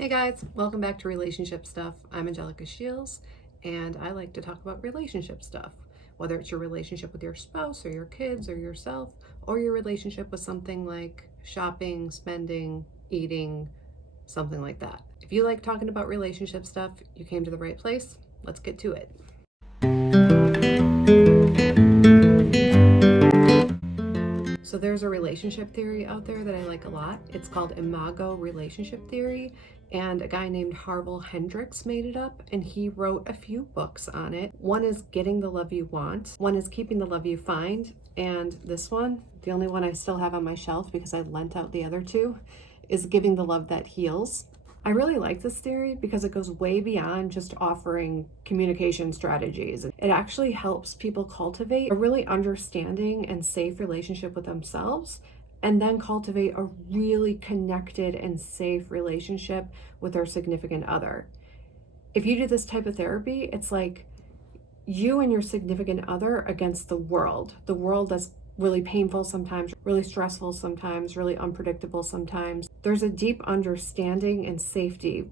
Hey guys, welcome back to Relationship Stuff. I'm Angelica Shields, and I like to talk about relationship stuff, whether it's your relationship with your spouse or your kids or yourself, or your relationship with something like shopping, spending, eating, something like that. If you like talking about relationship stuff, you came to the right place. Let's get to it. So there's a relationship theory out there that I like a lot. It's called Imago relationship theory, and a guy named Harville Hendrix made it up, and he wrote a few books on it. One is Getting the Love You Want, one is Keeping the Love You Find, and this one, the only one I still have on my shelf because I lent out the other two, is Giving the Love That Heals. I really like this theory because it goes way beyond just offering communication strategies. It actually helps people cultivate a really understanding and safe relationship with themselves, and then cultivate a really connected and safe relationship with their significant other. If you do this type of therapy, it's like you and your significant other against the world that's really painful sometimes, really stressful sometimes, really unpredictable sometimes. There's a deep understanding and safety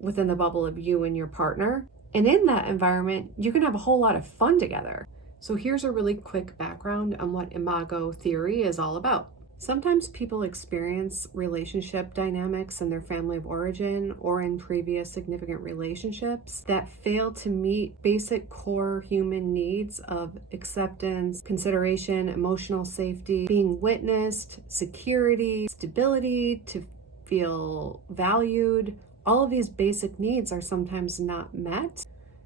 within the bubble of you and your partner. And in that environment, you can have a whole lot of fun together. So here's a really quick background on what Imago theory is all about. Sometimes people experience relationship dynamics in their family of origin or in previous significant relationships that fail to meet basic core human needs of acceptance, consideration, emotional safety, being witnessed, security, stability, to feel valued. All of these basic needs are sometimes not met.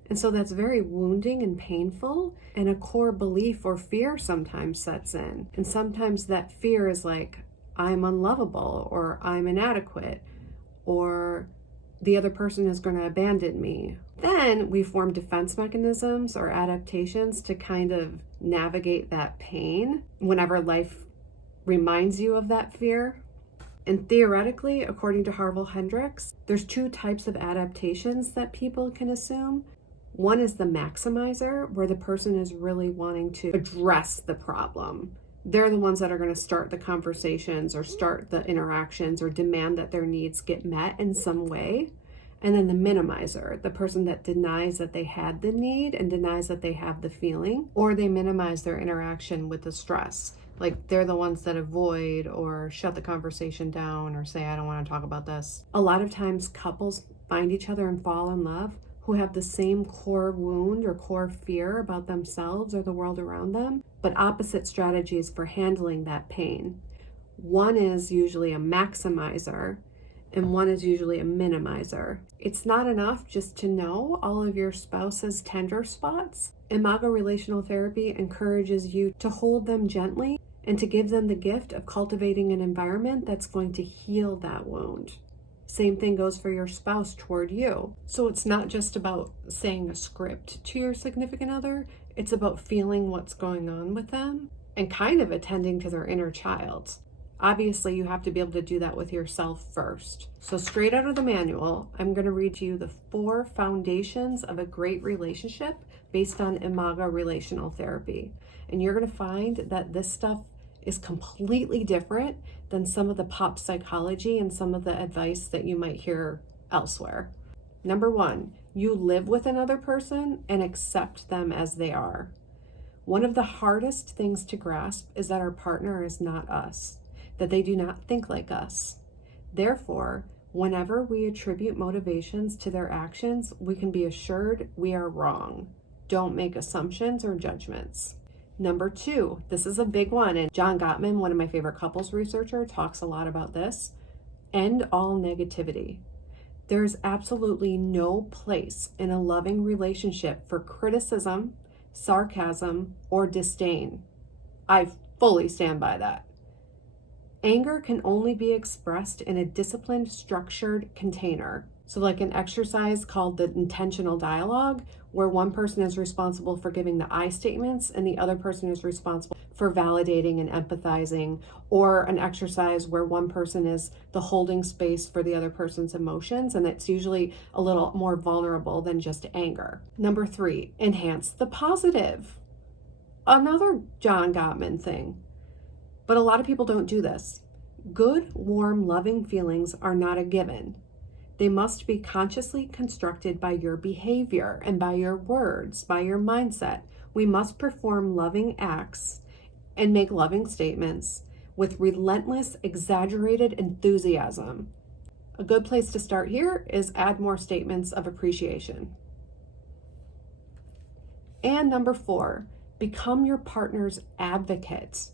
And so that's very wounding and painful, and a core belief or fear sometimes sets in. And sometimes that fear is like, I'm unlovable, or I'm inadequate, or the other person is going to abandon me. Then we form defense mechanisms or adaptations to kind of navigate that pain whenever life reminds you of that fear. And theoretically, according to Harville Hendrix, there's two types of adaptations that people can assume. One is the maximizer, where the person is really wanting to address the problem. They're the ones that are going to start the conversations or start the interactions or demand that their needs get met in some way. And then the minimizer, the person that denies that they had the need and denies that they have the feeling, or they minimize their interaction with the stress. Like they're the ones that avoid or shut the conversation down or say, I don't want to talk about this. A lot of times couples find each other and fall in love who have the same core wound or core fear about themselves or the world around them, but opposite strategies for handling that pain. One is usually a maximizer, and one is usually a minimizer. It's not enough just to know all of your spouse's tender spots. Imago Relational Therapy encourages you to hold them gently and to give them the gift of cultivating an environment that's going to heal that wound. Same thing goes for your spouse toward you. So it's not just about saying a script to your significant other, it's about feeling what's going on with them and kind of attending to their inner child. Obviously, you have to be able to do that with yourself first. So straight out of the manual, I'm going to read to you the 4 foundations of a great relationship based on Imago Relational Therapy. And you're going to find that this stuff is completely different than some of the pop psychology and some of the advice that you might hear elsewhere. Number 1, you live with another person and accept them as they are. One of the hardest things to grasp is that our partner is not us, that they do not think like us. Therefore, whenever we attribute motivations to their actions, we can be assured we are wrong. Don't make assumptions or judgments. Number 2, this is a big one, and John Gottman, one of my favorite couples researcher, talks a lot about this. End all negativity. There's absolutely no place in a loving relationship for criticism, sarcasm, or disdain. I fully stand by that. Anger can only be expressed in a disciplined, structured container. So like an exercise called the intentional dialogue, where one person is responsible for giving the I statements and the other person is responsible for validating and empathizing, or an exercise where one person is the holding space for the other person's emotions, and it's usually a little more vulnerable than just anger. Number 3, enhance the positive. Another John Gottman thing. But a lot of people don't do this. Good, warm, loving feelings are not a given. They must be consciously constructed by your behavior and by your words, by your mindset. We must perform loving acts and make loving statements with relentless, exaggerated enthusiasm. A good place to start here is add more statements of appreciation. And number 4, become your partner's advocate.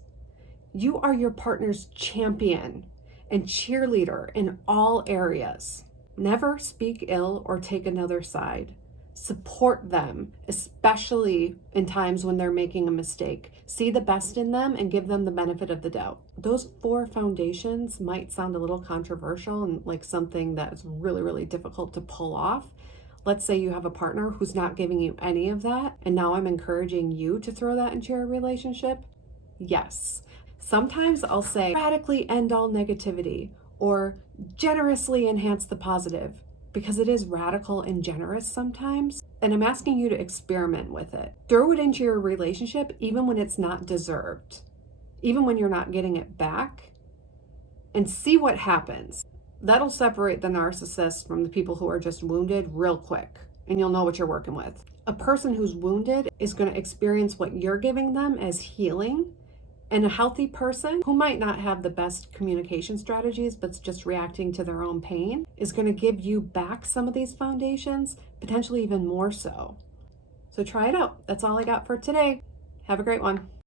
You are your partner's champion and cheerleader in all areas. Never speak ill or take another side. Support them, especially in times when they're making a mistake. See the best in them and give them the benefit of the doubt. Those 4 foundations might sound a little controversial and like something that's really, really difficult to pull off. Let's say you have a partner who's not giving you any of that, and now I'm encouraging you to throw that into your relationship. Yes. Sometimes I'll say radically end all negativity or generously enhance the positive, because it is radical and generous sometimes. And I'm asking you to experiment with it. Throw it into your relationship even when it's not deserved, even when you're not getting it back, and see what happens. That'll separate the narcissist from the people who are just wounded real quick, and you'll know what you're working with. A person who's wounded is going to experience what you're giving them as healing, and a healthy person who might not have the best communication strategies but's just reacting to their own pain is going to give you back some of these foundations, potentially even more so. So try it out. That's all I got for today. Have a great one.